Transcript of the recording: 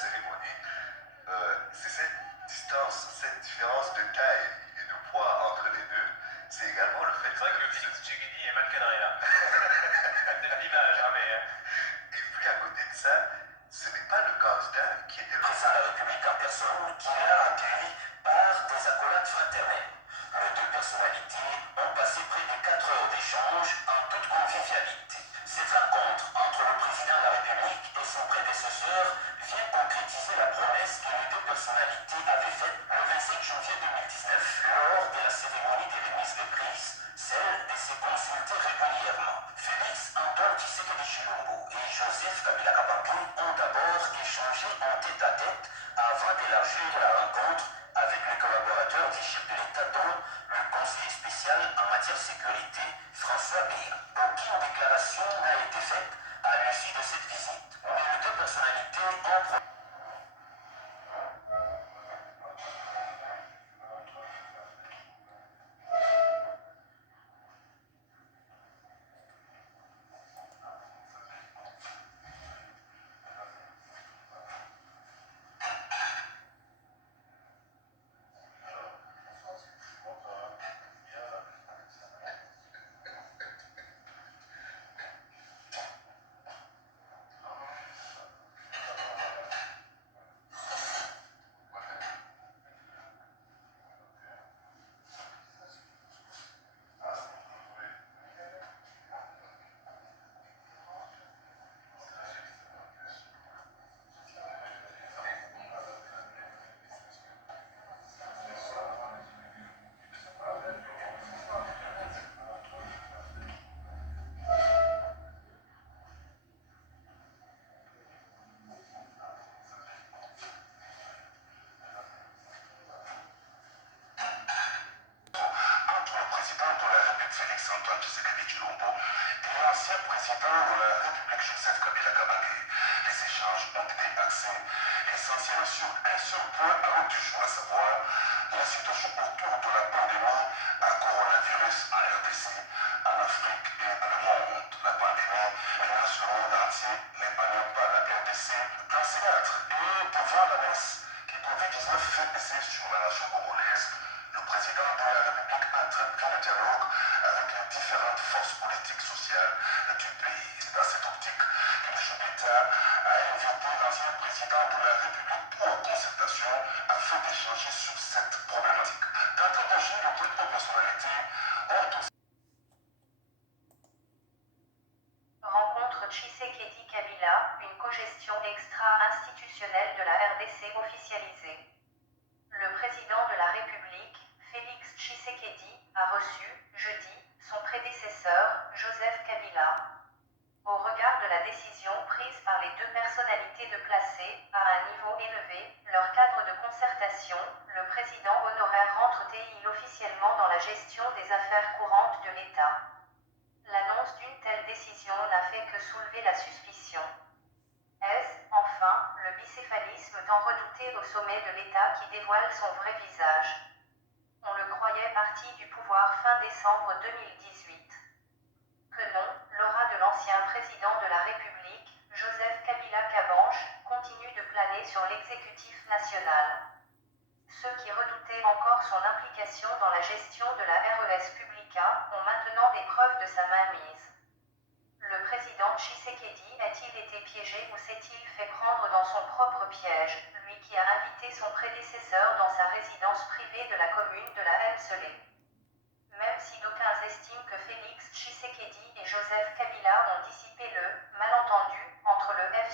cérémonie, c'est cette distance, cette différence de taille et de poids entre les deux, c'est également le fait C'est vrai que que Félix Tshisekedi est mal cadré là. C'est peut-être l'image, hein, mais. Et puis à côté de ça, ce n'est pas le candidat qui était le président de la République en personne qui l'a accueilli par des accolades fraternelles. Les deux personnalités ont passé près de 4 heures d'échange en toute convivialité. Cette rencontre entre le président de la République et son prédécesseur vient concrétiser la promesse que les deux personnalités avaient faite le 25 janvier 2019 lors de la cérémonie des remises de prix, celle de se consulter régulièrement. Félix Antoine Tshisekedi Tshilombo et Joseph Kabila Kabange ont d'abord échangé en tête-à-tête avant d'élargir la rencontre avec les collaborateurs du chef de l'État dont le conseiller spécial en matière de sécurité, François Béa. Aucune déclaration n'a été faite à l'issue de cette visite, mais les deux personnalités ont entre le président de la République Félix Antoine Tshisekedi Tshilombo et l'ancien président de la République Joseph Kabila Kabange. Les échanges ont été axés essentiellement sur un seul point à l'ordre du jour, à savoir la situation autour de la pandémie à coronavirus en RDC, en Afrique et dans le monde. La pandémie menace le monde entier, n'épargne pas la RDC. Dans ce cadre et devant la menace qui Covid-19 fait baisser sur la nation congolaise, le président de la République a entrepris le dialogue avec les différentes forces politiques sociales du pays. C'est dans cette optique que le chef d'État a invité l'ancien président de la République pour concertation afin d'échanger sur cette problématique. D'entrée de jeu, les deux personnalités ont aussi Rencontre Tshisekedi-Kabila, une cogestion extra-institutionnelle de la RDC officialisée. Le président de la République, Félix Tshisekedi, a reçu, jeudi, son prédécesseur, Joseph Kabila. Au regard de la décision prise par les deux personnalités de placer, à un niveau élevé, leur cadre de concertation, le président honoraire rentre-t-il officiellement dans la gestion des affaires courantes de l'État. L'annonce d'une telle décision n'a fait que soulever la suspicion. Est-ce, enfin, le bicéphalisme tant redouté au sommet de l'État qui dévoile son vrai visage? On le croyait parti du pouvoir fin décembre 2018. Que non, l'aura de l'ancien président de la République, Joseph Kabila Kabange, continue de planer sur l'exécutif national. Ceux qui redoutaient encore son implication dans la gestion de la RES Publica ont maintenant des preuves de sa mainmise. Le président Tshisekedi a-t-il été piégé ou s'est-il fait prendre dans son propre piège, lui qui a invité son prédécesseur dans sa résidence privée de la commune de la Haine-Selé? Même si d'aucuns estiment que Félix Tshisekedi et Joseph Kabila ont dissipé le malentendu entre le